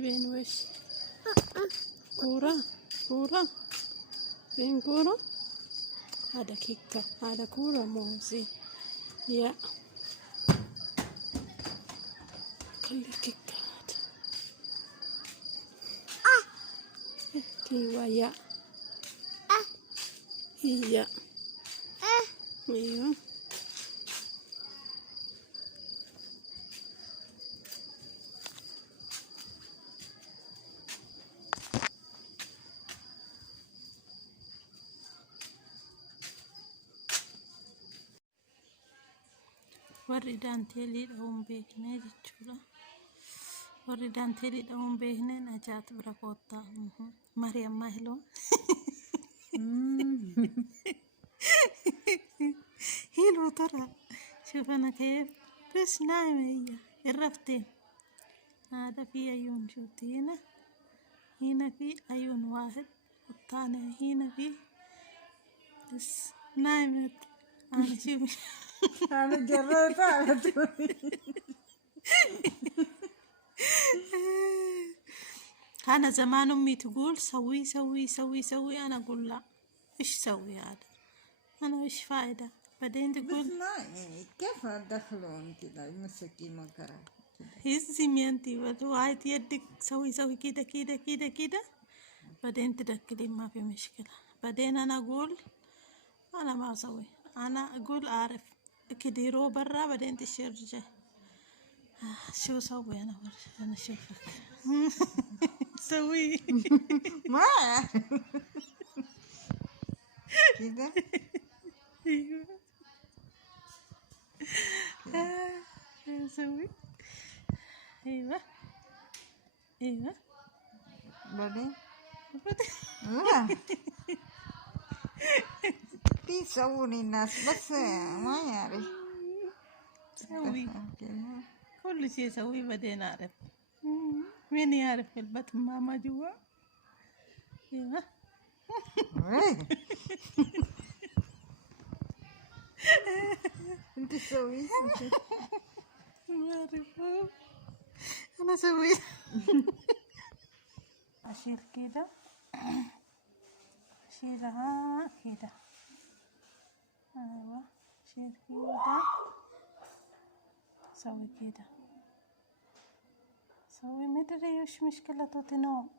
تبين وش كورة كورة بين كورة. هذا كيكة، هذا كورة موزي. يا خلي كيكات. ايوه يا هي ايوه. warri daanteelii dha'uun beeknee jechuudha. warri daanteelii dha'uun beekneen ajaa'ibaa bira koottaa. Mariam Mahlo حلو ترى. شوف أنا كيف بس نايمة هي الرفتين. هذا في عيون، شوفتي هنا، هنا في عيون واحد والثانية هنا في بس نايمة. أنا شوف أنا جريت على طول. أنا زمان أمي تقول سوي سوي سوي سوي، أنا أقول لا، إيش سوي هذا، أنا إيش فايدة. بعدين تقول بس ما يعني كيف أدخلون كذا مسكين مكان هزي أنتي وعيت يدك سوي سوي كده كده كده كده، بعدين تدخلي ما في مشكلة. بعدين أنا أقول أنا ما أسوي، أنا أقول أعرف كديرو برا بعدين تشرجع. شو سوي أنا أنا أشوفك سوي ما كذا. أيوه سوي أيوه أيوه. بعدين لا بيسوون الناس بس ما يعرف سوي كل شيء سوي بعدين أعرف. مين يعرف في البيت ماما جوا. أيوه انت تسوي ما أعرف أنا سوي. أشيل كده، أشيلها كده، أيوة أشيل كده، سوي كده، سوي مدري وش مشكلته تنوم.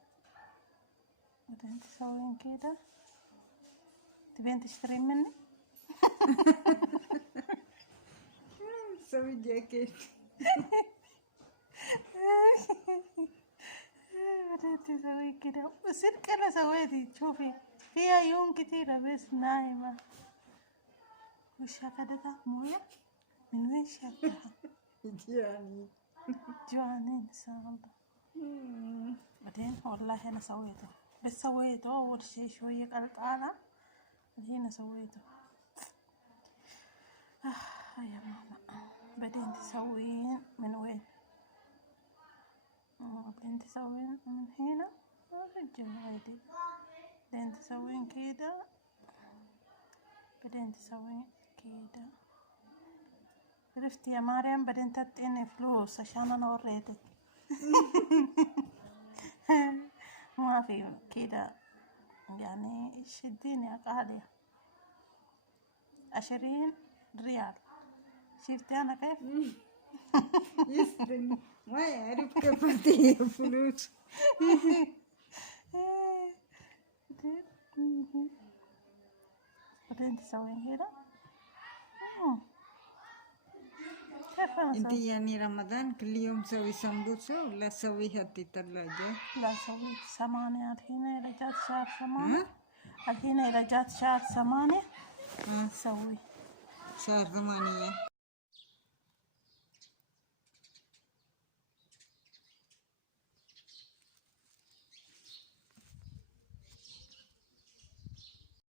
بعدين تسوين كده. تبين تشترين مني؟ سوي جاكيت. بعدين تسوي كده وصدق أنا سويتي. شوفي في عيون كتيرة بس نايمة. وش هكذا ده موية؟ من وين شافتها؟ يعني جوانين سالطة. بعدين والله أنا سويته، بس سويته أول شي شوية قلقانة، الحين سويته. يا ماما. بعدين تسوين من وين؟ بعدين تسوين من هنا الرجل عادي. بعدين تسوين كده، بعدين تسوين كده. عرفتي يا مريم؟ بعدين تعطيني فلوس عشان أنا وريتك. ما في كده يعني، شديني أقعدي 20 ريال. شفتي أنا كيف؟ يسلم ما يعرف كيف تدي فلوس. بعدين تسوين كده. كيف أنا انت أسوي؟ يعني رمضان كل يوم سوي سمبوسة ولا سويها في الثلاجة؟ لا سويت 8. الحين إذا جات شهر 8، الحين إذا جات شهر 8 سوي شهر 8